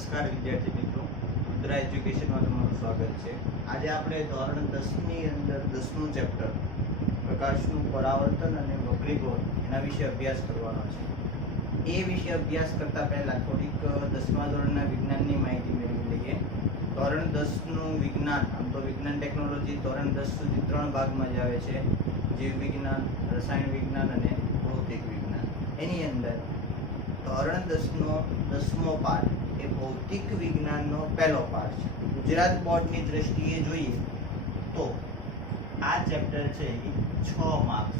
નમસ્કાર વિદ્યાર્થી મિત્રો, મુદ્રા એજ્યુકેશનમાં તમારું સ્વાગત છે. આજે આપણે ધોરણ 10 ની અંદર 10મું ચેપ્ટર પ્રકાશનું પરાવર્તન અને વક્રીભવન એના વિશે અભ્યાસ કરવાનો છે. એ વિશે અભ્યાસ કરતા પહેલા થોડીક 10મા ધોરણના વિજ્ઞાનની માહિતી મેળવી લઈએ. ધોરણ 10નું વિજ્ઞાન, આમ તો વિજ્ઞાન ટેકનોલોજી ધોરણ 10 સુધી 3 ભાગમાં જ આવે છે: જીવ વિજ્ઞાન, રસાયણ વિજ્ઞાન અને ભૌતિક વિજ્ઞાન. એની અંદર ધોરણ 10નો 10મો પાઠ એ ભૌતિક વિજ્ઞાનનો પહેલો પાઠ છે. ગુજરાત બોર્ડની દ્રષ્ટિએ જોઈએ તો આ ચેપ્ટર છે એ 6 માર્ક્સ,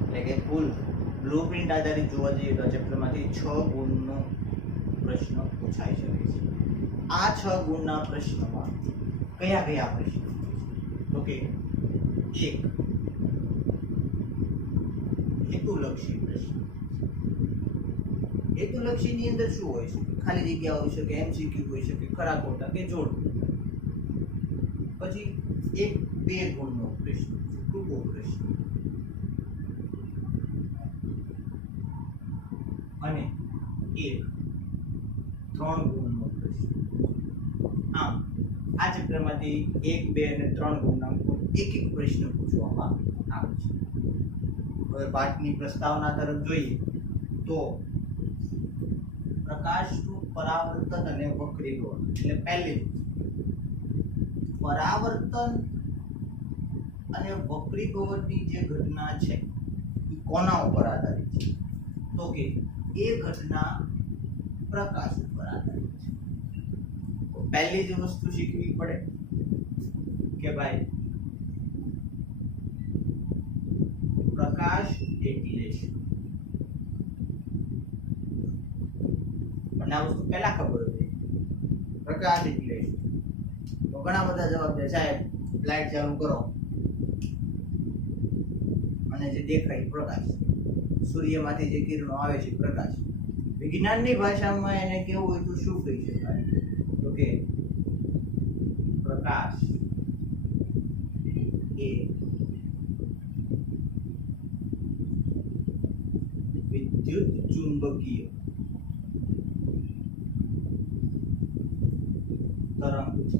એટલે કે કુલ બ્લુપ્રિન્ટ આધારિત જોવા જઈએ તો આ ચેપ્ટરમાંથી 6 ગુણનો પ્રશ્ન પૂછાઈ શકે છે. આ 6 ગુણના પ્રશ્નમાં કયા કયા પ્રશ્નો? તો કે 1 હેતુલક્ષી પ્રશ્ન. હેતુલક્ષીની અંદર શું હોય છે? ખાલી જગ્યા હોઈ શકે, એમસીક્યુ હોઈ શકે, ખરા ખોટા કે જોડકું. પછી 1-2 ગુણનો પ્રશ્ન, ટૂંકો પ્રશ્ન, અને 1-3 ગુણનો પ્રશ્ન. આમ આ ચેપ્ટરમાંથી 1, 2 અને 3 ગુણના એક એક પ્રશ્ન પૂછવામાં આવે છે. હવે પાઠની પ્રસ્તાવના તરફ જોઈએ તો પ્રકાશનું પરાવર્તન અને વક્રીભવન, એટલે પહેલી પરાવર્તન અને વક્રીભવનની જે ઘટના છે એ કોના ઉપર આધારિત છે? તો કે એ ઘટના પ્રકાશ ઉપર આધારિત છે. પહેલી જ વસ્તુ શીખવી પડે કે ભાઈ પ્રકાશ એટલે શું. મને આ વસ્તુ પહેલા ખબર હતી, પ્રકાશ એટલે શું. તો ઘણા બધા જવાબ દે, સાહેબ લાઈટ ચાલુ કરો અને જે દેખાય પ્રકાશ, સૂર્યમાંથી જે કિરણો આવે છે પ્રકાશ. વિજ્ઞાનની ભાષામાં એને કેવું હોય તો શું કહી શકાય? તો કે પ્રકાશ એ વિદ્યુત ચુંબકીય તરંગ છે.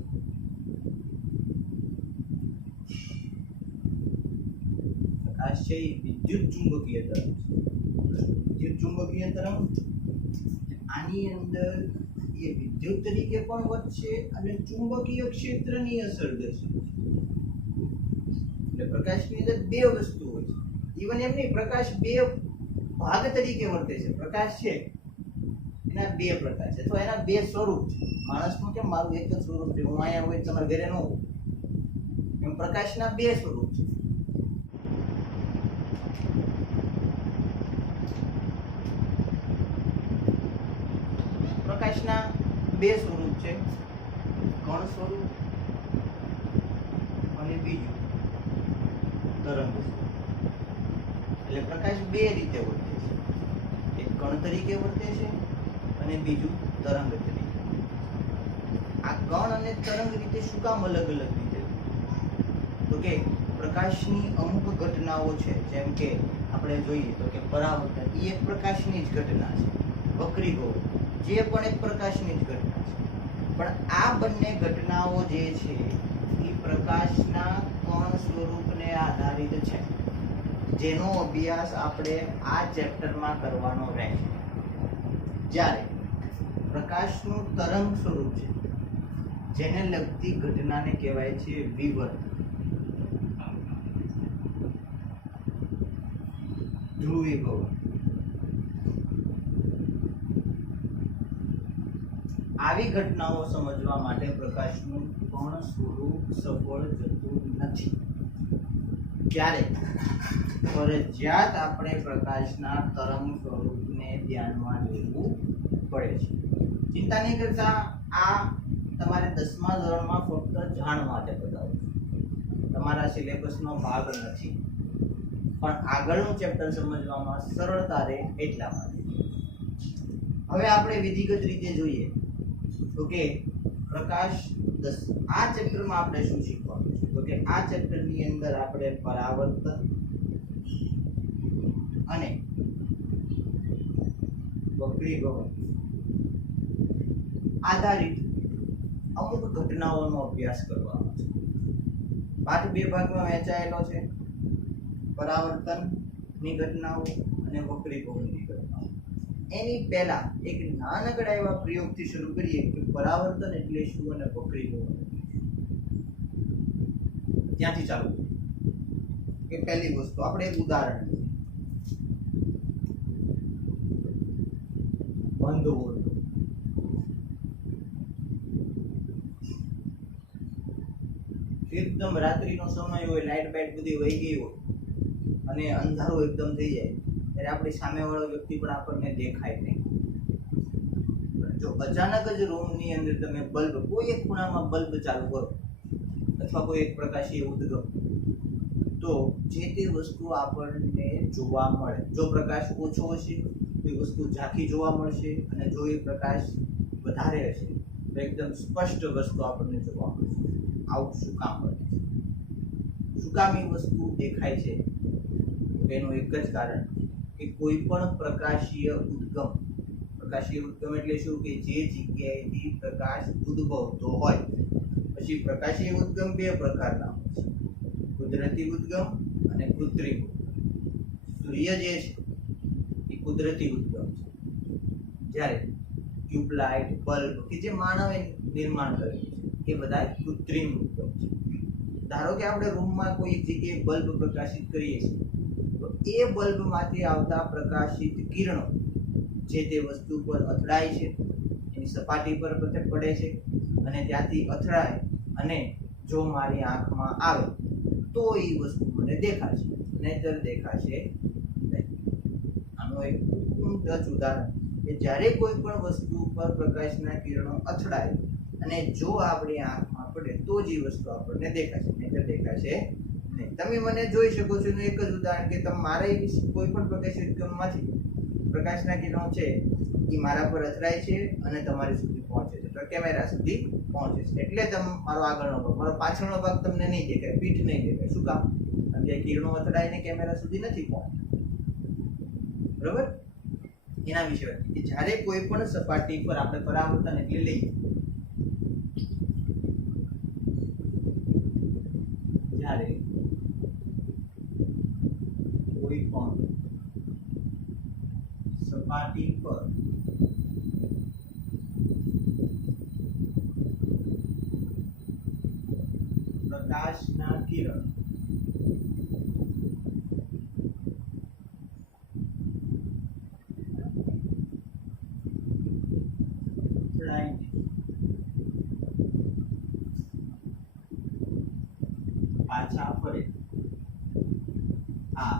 પ્રકાશ છે એ વિદ્યુત ચુંબકીય તરંગ છે. વિદ્યુત ચુંબકીય તરંગ આની અંદર એ વિદ્યુત તરીકે પણ વધશે અને ચુંબકીય ક્ષેત્રની અસર દર્શાવશે. એટલે પ્રકાશની અંદર બે વસ્તુ હોય છે. ઇવન એમ નહીં, પ્રકાશ બે ભાગ તરીકે વર્તે છે. પ્રકાશ છે એના બે પ્રકાર છે, અથવા એના બે સ્વરૂપ છે. માણસનું કેમ મારું એક જ સ્વરૂપ છે, હું અહીંયા હોય તમારા ઘરે ન હોય, એમ પ્રકાશના બે સ્વરૂપ છે. પ્રકાશના બે સ્વરૂપ છે, કણ સ્વરૂપ અને બીજું તરંગ સ્વરૂપ. એટલે પ્રકાશ બે રીતે વર્તે છે, એક કણ તરીકે વર્તે છે અને બીજું તરંગ તરીકે. આ કણ અને તરંગ રીતે શું કામ અલગ અલગ રીતે? તો કે પ્રકાશની અમુક ઘટનાઓ છે, જેમ કે આપણે જોઈએ તો કે પરાવર્તન એ એક પ્રકાશની જ ઘટના છે, વક્રીભવન જે પણ એક પ્રકાશની જ ઘટના છે. પણ આ બંને ઘટનાઓ જે છે એ પ્રકાશના કણ સ્વરૂપને આધારિત છે, જેનો અભ્યાસ આપણે આ ચેપ્ટરમાં કરવાનો રહેશે. જ્યારે પ્રકાશનું તરંગ સ્વરૂપ છે, જેને લગતી ઘટનાને કહેવાય છે વિવર્તન. ધ્રુવીભવન. આવી ઘટનાઓ સમજવા માટે પ્રકાશનું કણ સ્વરૂપ સફળ જતું નથી. ત્યારે ફરજિયાત આપણે પ્રકાશના તરંગ સ્વરૂપને ધ્યાનમાં લેવું પડે છે. ચિંતા નહીં કરતા, આ તમારે 10મા ધોરણમાં ફક્ત જાણ માટે બતાવું છું, તમારા સિલેબસનો ભાગ નથી, પણ આગળનું ચેપ્ટર સમજવામાં સરળતા રહે એટલા માટે. હવે આપણે વિધિગત રીતે જોઈએ તો કે પ્રકાશ આ ચેપ્ટરમાં આપણે શું શીખવાનું છે? તો કે આ ચેપ્ટરની અંદર આપણે પરાવર્તન અને વક્રીભવન આધારિત અમુક ઘટનાઓનો અભ્યાસ કરવામાં છે. પાઠ 2 ભાગમાં વહેંચાયેલો છે. પરાવર્તનની ઘટનાઓ અને વક્રીભવનની ઘટનાઓ. એની પહેલા એક નાનકડા એવા પ્રયોગથી શરૂ કરીએ કે પરાવર્તન એટલે શું અને વક્રીભવન ત્યાંથી ચાલુ કે પહેલી વસ્તુ આપણે એક ઉદાહરણ લઈએ. બંધ ઓરડો. એકદમ રાત્રિનો સમય હોય, લાઈટ બાઈટ બધી વહી ગઈ હોય અને અંધારું એકદમ થઈ જાય ત્યારે આપણી સામેવાળો વ્યક્તિ પણ આપણને દેખાય નહીં. જો અચાનક જ રૂમની અંદર તમે બલ્બ કોઈ એક ખૂણામાં બલ્બ ચાલુ કરો અથવા કોઈ એક પ્રકાશી ઉદ્ગમ તો જે તે વસ્તુ આપણને જોવા મળે. જો પ્રકાશ ઓછો હશે તો એ વસ્તુ ઝાંખી જોવા મળશે અને જો એ પ્રકાશ વધારે હશે તો એકદમ સ્પષ્ટ વસ્તુ આપણને જોવા મળશે. આવું શું કામ બને છે? શું કામ એ વસ્તુ દેખાય છે? એનું એક જ કારણ કે કોઈ પણ પ્રકાશીય ઉદ્ગમ એટલે શું કે જે જગ્યાએથી પ્રકાશ ઉદ્ભવતો હોય. પછી પ્રકાશીય ઉદ્ગમ બે પ્રકારના હોય છે, કુદરતી ઉદ્ગમ અને કૃત્રિમ. સૂર્ય જે છે એ કુદરતી ઉદ્ગમ છે, જ્યારે ટ્યુબલાઇટ, બલ્બ કે જે માનવે નિર્માણ કરેલું છે એ બધા કૃત્રિમ ઉદ્ગમ છે. ધારો કે આપણે રૂમમાં કોઈ એક જગ્યાએ બલ્બ પ્રકાશિત કરીએ છીએ તો એ બલ્બમાંથી આવતા પ્રકાશિત કિરણો જે તે વસ્તુ પર અથડાય છે, એની સપાટી પર પડે છે અને ત્યાંથી અથડાય અને જો મારી આંખમાં આવે તો એ વસ્તુ મને દેખાશે, નહીંતર દેખાશે નહીં. આનું એક ઉદાહરણ કે જ્યારે કોઈ પણ વસ્તુ પર પ્રકાશના કિરણો અથડાય અને જો આપણી આંખમાં પડે તો જ એ વસ્તુ આપણને દેખાશે, નહીંતર દેખાશે નહીં. તમે મને જોઈ શકો છો એનું એક જ ઉદાહરણ કે તમારે કોઈ પણ પ્રકાશિત ઉદ્ગમમાંથી પ્રકાશના કિરણો છે એ મારા પર અથડાય છે અને તમારી સુધી પહોંચે છે, તો કેમેરા સુધી પહોંચે છે. એટલે મારો આગળનો ભાગ, મારો પાછળનો ભાગ તમને નહીં દેખાય, પીઠ નહીં દેખાય. શું કામ? કારણ કે કિરણો અથડાઈને કેમેરા સુધી નથી પહોંચતા. બરોબર? એના વિશે વાત કે જ્યારે કોઈ પણ સપાટી પર આપણે પરાવર્તન એટલે લઈએ, જ્યારે કોઈ પણ સપાટી પર પ્રકાશના કિરણ પાછા ફરે, આ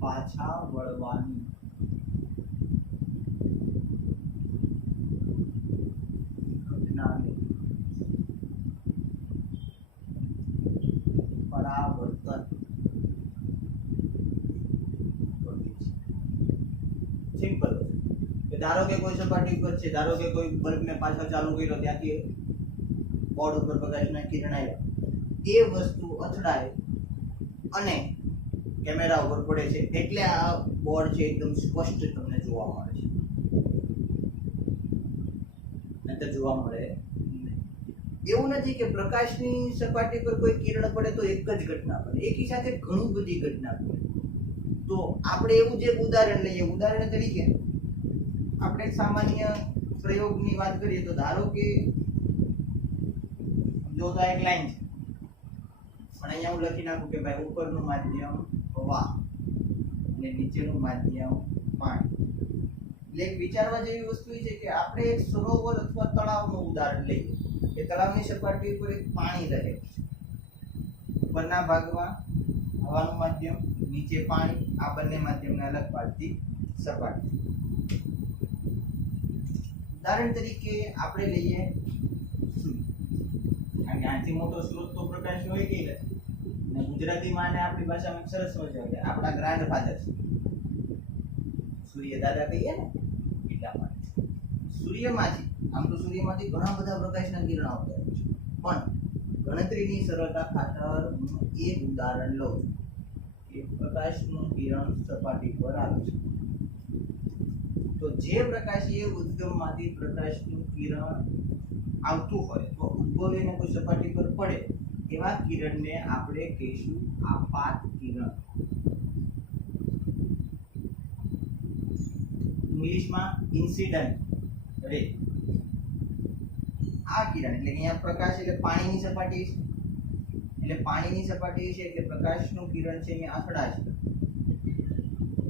પાછા વળવાની ઘટનાને પરાવર્તન સિમ્પલ. ધારો કે કોઈ સપાટી પર છે, ધારો કે કોઈ બલ્બને પાછો ચાલુ કર્યો, ત્યાંથી બોર્ડ ઉપર પ્રકાશના કિરણ આવ્યા, એ વસ્તુ અથડાય અને કેમેરા ઉપર પડે છે એટલે આ બોર્ડ છે એકદમ સ્પષ્ટ તમને જોવા મળે છે, નહીંતર જોવા મળે નહીં. એવું નથી કે પ્રકાશની સપાટી પર કોઈ કિરણ પડે તો એક જ ઘટના બને, એકી સાથે ઘણી બધી ઘટના બને. તો આપણે એવું જે ઉદાહરણ લઈએ, ઉદાહરણ તરીકે આપણે સામાન્ય પ્રયોગની વાત કરીએ તો ધારો કે જો તો એક લાઈન છે પણ અહીંયા હું લખી નાખું કે ભાઈ ઉપરનું માધ્યમ હવા અને નીચેનું માધ્યમ પાણી. એટલે એક વિચારવા જેવી વસ્તુ એ છે કે આપણે એક સરોવર અથવા તળાવનું ઉદાહરણ લઈએ કે તળાવની સપાટી ઉપર એક પાણી રહે છે, ઉપરના ભાગમાં હવાનું માધ્યમ, નીચે પાણી, આ બંને માધ્યમને અલગ પાડતી સપાટી. ઉદાહરણ તરીકે આપણે લઈએ સૂર્ય, કારણ કે આથી મોટો સ્ત્રોત તો પ્રકાશ હોય કે નથી. અને ગુજરાતીમાં ને આપણી ભાષામાં સરસ મજા છે, આપણા ગ્રાન્ડ ફાધર છે સૂર્ય દાદા કહીએ ને, એટલા માટે સૂર્યમાંથી, આમ તો સૂર્યમાંથી ઘણા બધા પ્રકાશના કિરણો આવતા હોય છે, પણ ગણતરીની સરળતા ખાતર હું એક ઉદાહરણ લઉં છું કે કે પ્રકાશનું કિરણ સપાટી પર આવે છે. તો જે પ્રકાશીય ઉદ્ગમમાંથી પ્રકાશનું કિરણ આવતું હોય તો ઉદ્ભવીને કોઈ સપાટી પર પડે એવા કિરણને આપણે કહીશું આપાત કિરણ. ઇંગ્લિશમાં ઇન્સિડન્ટ રે. આ કિરણ એટલે અહીંયા પ્રકાશ એટલે પાણીની સપાટી છે, એટલે પાણીની સપાટી છે એટલે પ્રકાશનું કિરણ છે અહીંયા અથડાશે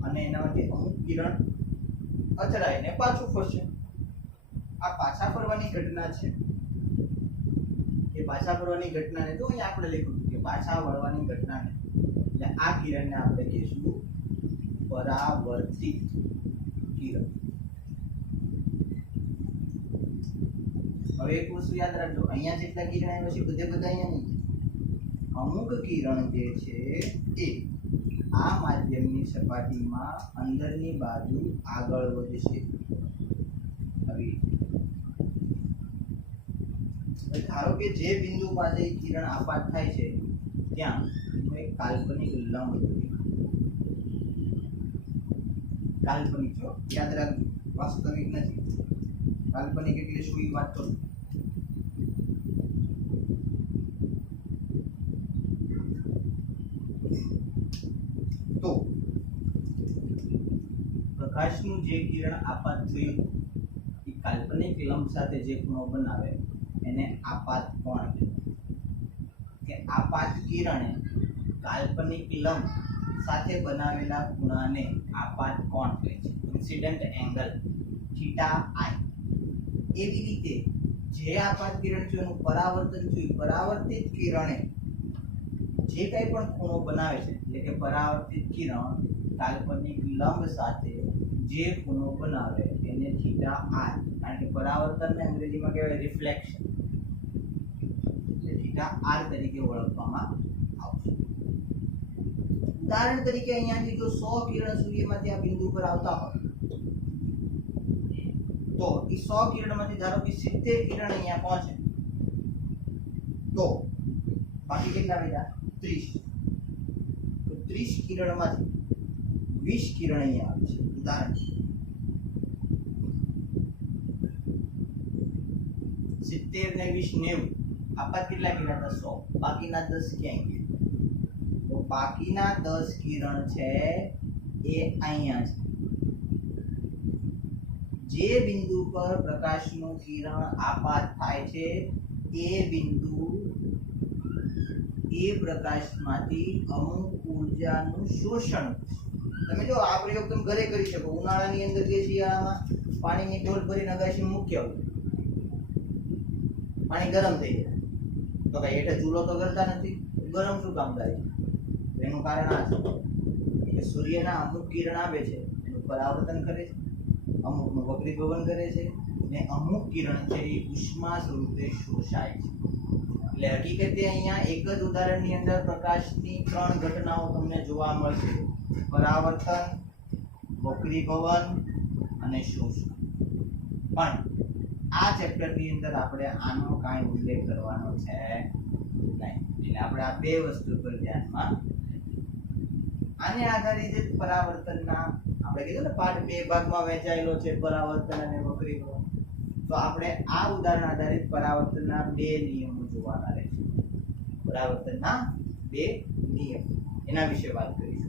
અને એનામાંથી અમુક કિરણ અથડાઈને પાછું ફરશે. આ પાછા ફરવાની ઘટના છે. એ પાછા ફરવાની ઘટનાને તો અહીંયા આપણે લખ્યું કે પાછા વળવાની ઘટનાને એટલે આ કિરણને આપણે કહીશું પરાવર્તિત કિરણ. હવે એક વસ્તુ યાદ રાખજો, અહીંયા જેટલા કિરણ આવ્યા છે બધે બધા અહીંયા નહીં. અમુક કિરણ જે છે એ આ માધ્યમની સપાટીમાં અંદરની બાજુ આગળ વધશે. હવે ધારો કે જે બિંદુ પાસે કિરણ આપાત થાય છે ત્યાં એક કાલ્પનિક લંબ દોરીએ. કાલ્પનિક છો, યાદ રાખજો, વાસ્તવિક નથી. કાલ્પનિક એટલે શું એ વાત કરું. તો પ્રકાશનું જે કિરણ આપાત થયું એ કાલ્પનિક લંબ સાથે જે ખૂણો બનાવે એને આપાત કોણ કહેવાય. કે આપાત કિરણે કાલ્પનિક લંબ સાથે બનાવેલા ખૂણાને આપાત કોણ કહે છે, ઇન્સિડન્ટ એંગલ થીટા આઈ. એવી રીતે જે આપાત કિરણ છે એનું પરાવર્તન થયું, પરાવર્તિત કિરણે જે કંઈ પણ ખૂણો બનાવે છે એટલે કે પરાવર્તિત કિરણ કાલ્પનિક લંબ સાથે જે ખૂણો બનાવે એને થીટા આર, કારણ કે પરાવર્તનને અંગ્રેજીમાં કહેવાય રિફ્લેક્શન, એટલે થીટા આર તરીકે ઓળખવામાં આવશે. ઉદાહરણ તરીકે અહીંયાથી જો 100 કિરણ સૂર્યમાંથી આ બિંદુ પર આવતા હોય તો એ 100 કિરણમાંથી ધારો કે 70 કિરણ અહીંયા પહોંચે તો બાકી કેટલા બચ્યા? 30. તો 30 કિરણમાંથી 20 કિરણ અહીંયા આવે છે. ઉદાહરણ 70 ને 20 90. આપાત કેટલા કિરણ હતા? 100. બાકીના 10 ક્યાં ગયા? તો બાકીના 10 કિરણ છે એ અહીંયા છે. જે બિંદુ પર પ્રકાશનું કિરણ આપાત થાય છે એ બિંદુ એ પ્રકાશમાંથી અમુક ઊર્જાનું શોષણ કરશે. તમે જો આ પ્રયોગ તમે ઘરે કરી શકો. ઉનાળાની અંદર કે શિયાળામાં પાણીની ઢોલ ભરીને અગાશીમાં મૂક્યા હોય, પાણી ગરમ થઈ જાય તો કઈ હેઠે ચૂલો તો કરતા નથી, ગરમ શું કામ થાય? એનું કારણ આ છે કે સૂર્યના અમુક કિરણ આવે છે એનું પરાવર્તન કરે છે, અમુકનું વક્રીભવન કરે છે ને અમુક કિરણ છે એ ઉષ્મા સ્વરૂપે શોષાય છે. એટલે હકીકતે અહીંયા એક જ ઉદાહરણની અંદર પ્રકાશની 3 ઘટનાઓ તમને જોવા મળશે: પરાવર્તન, વક્રીભવન અને શોષણ. પણ આ ચેપ્ટરની અંદર આપણે આનો કાંઈ ઉલ્લેખ કરવાનો છે નહીં. એટલે આપણે આ બે વસ્તુ પર ધ્યાનમાં આને આધારિત જ પરાવર્તનના આપણે કીધું ને પાઠ 2 ભાગમાં વહેંચાયેલો છે, પરાવર્તન અને વક્રીભવન. તો આપણે આ ઉદાહરણ આધારિત પરાવર્તનના 2 નિયમો જોવાના રહેશે. પરાવર્તનના 2 નિયમો એના વિશે વાત કરીશું.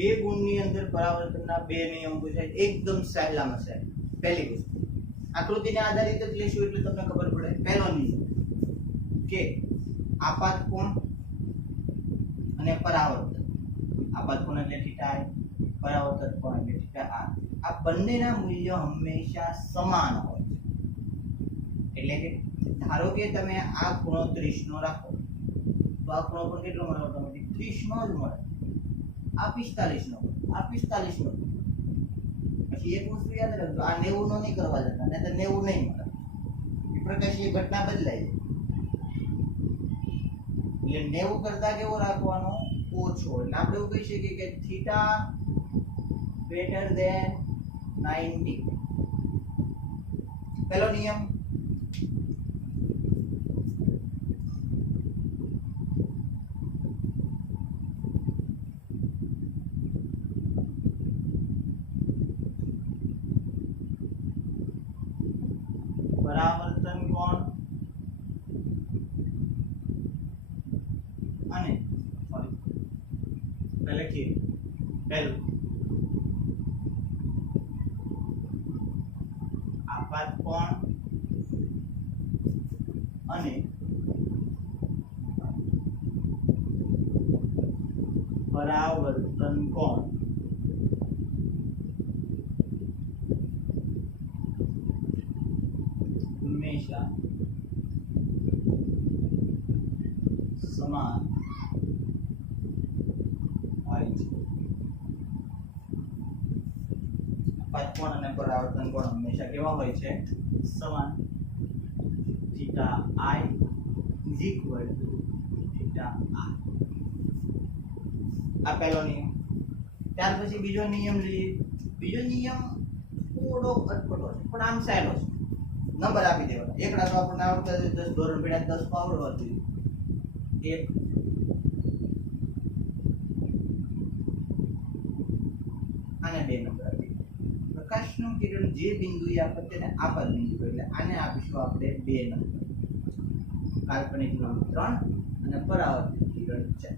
બે ગુણની અંદર પરાવર્તનના 2 નિયમો પૂછાય. એકદમ સહેલામાં સહેલા. પહેલી વસ્તુ આકૃતિને આધારિત જ લેશું એટલે તમને ખબર પડે. પહેલો નિયમ કે આપાત કોણ અને પરાવર્તન. આપાત કોણ એટલે થીટા આઈ, પરાવર્તન કોણ એટલે થીટા આર. આ બંનેના મૂલ્યો હંમેશા સમાન હોય છે. એટલે કે ધારો કે તમે આ ખૂણો 30 નો રાખો તો આ ખૂણો પણ કેટલો મળે? ઓટોમેટિક 30 નો જ મળે. આ 45 નો, આ 45 નો. પછી એક વસ્તુ યાદ રાખજો, આ 90 નો નહીં કરવા જતા, નહીં તો 90 નહીં મળે. વિપ્રકાશીય ઘટના બદલાય એટલે 90 કરતા કેવો રાખવાનો? ઓછો. એટલે આપણે એવું કહી શકીએ કે થીટા greater than 90. પહેલો નિયમ પરાવર્તન કોણ અને લખીએ પહેલું આપાત કોણ અને પરાવર્તન કોણ હંમેશા સમાન હોય છે. આપાત કોણ અને પરાવર્તન કોણ હંમેશા કેવા હોય છે? સમાન. Theta I is equal to theta R. આ પહેલો નિયમ. ત્યાર પછી બીજો નિયમ લઈએ. બીજો નિયમ થોડો અટપટો છે પણ આમ સહેલો છે. નંબર આપી દેવાનો. એકડા તો આપણને આવડતા 10 ધોરણ ભણ્યા 10 માં આવડવા જોઈએ. 1 આને 2 નંબર આપી. પ્રકાશનું કિરણ જે બિંદુએ આપે તેને આપાત બિંદુ એટલે આને આપીશું આપણે 2 નંબર. કાલ્પનિક નંબર 3 અને પરાવર્તિત કિરણ 4.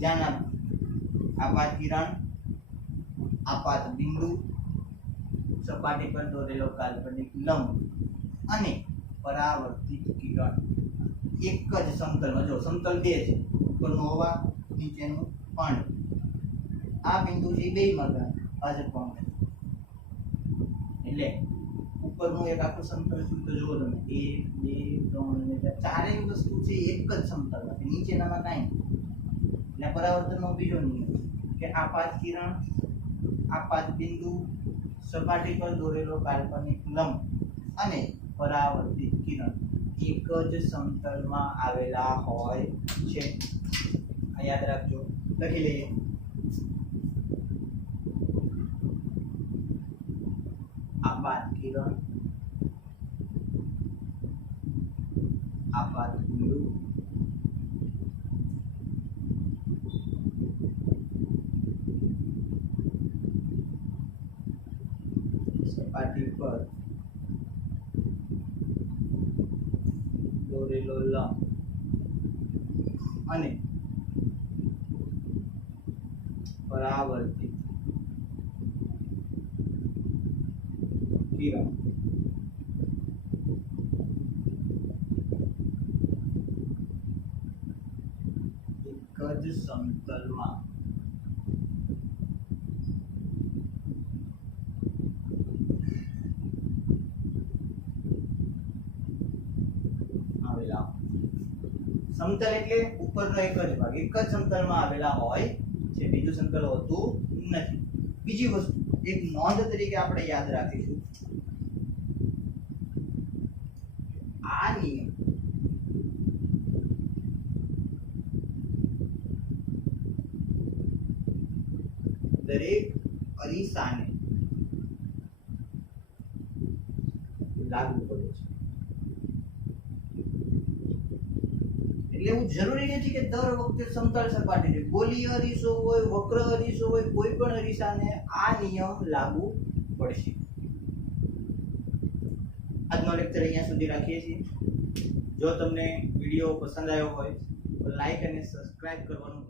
ધ્યાન આપો. આપાત કિરણ, આપાત બિંદુ, સપાટી પર દોરેલો કાલ્પનિક લંબ અને પરાવર્તિત કિરણ એક જ સમતલમાં. જો સમતલ બે છે, ઉપરનું હવા, નીચેનું પાણી. આ બિંદુ છે બેયમાં ભાજપ પામે એટલે ઉપરનું એક આખું સમતલ છે. તો જુઓ તમે 1 2 3 અને 4 ચારેય વસ્તુ છે એક જ સમતલમાં, નીચેનામાં કાંઈ નહીં. એટલે પરાવર્તનનો બીજો નિયમ કે આપાત કિરણ, આપાત બિંદુ, સપાટી પર દોરેલો કાલ્પનિક લંબ અને પરાવર્તિત કિરણ એક જ સમતલમાં આવેલા હોય છે. આ યાદ રાખજો. લખી લઈએ. આપાત કિરણ, આપાત બિંદુ, સપાટી પર દોરેલો લંબ અને પરાવર્તિત કિરણ એક જ સમતલમાં આવેલા. સમતલ એટલે ઉપરનો એક જ ભાગ એક જ સમતલમાં આવેલા હોય છે, બીજું સમતલ હોતું નથી. બીજી વસ્તુ એક નોંધ તરીકે આપણે યાદ રાખીશું, આ નિયમ દરેક અરીસાને લાગુ પડે છે. એટલે એવું જરૂરી નથી કે દર વખતે સમતલ સપાટી છે. ગોલીય અરીસો હોય, વક્ર અરીસો હોય, કોઈ પણ અરીસાને આ નિયમ લાગુ પડશે. આજનો લેક્ચર અહીંયા સુધી રાખીએ છીએ. જો તમને વિડીયો પસંદ આવ્યો હોય તો લાઈક અને સબસ્ક્રાઇબ કરવાનું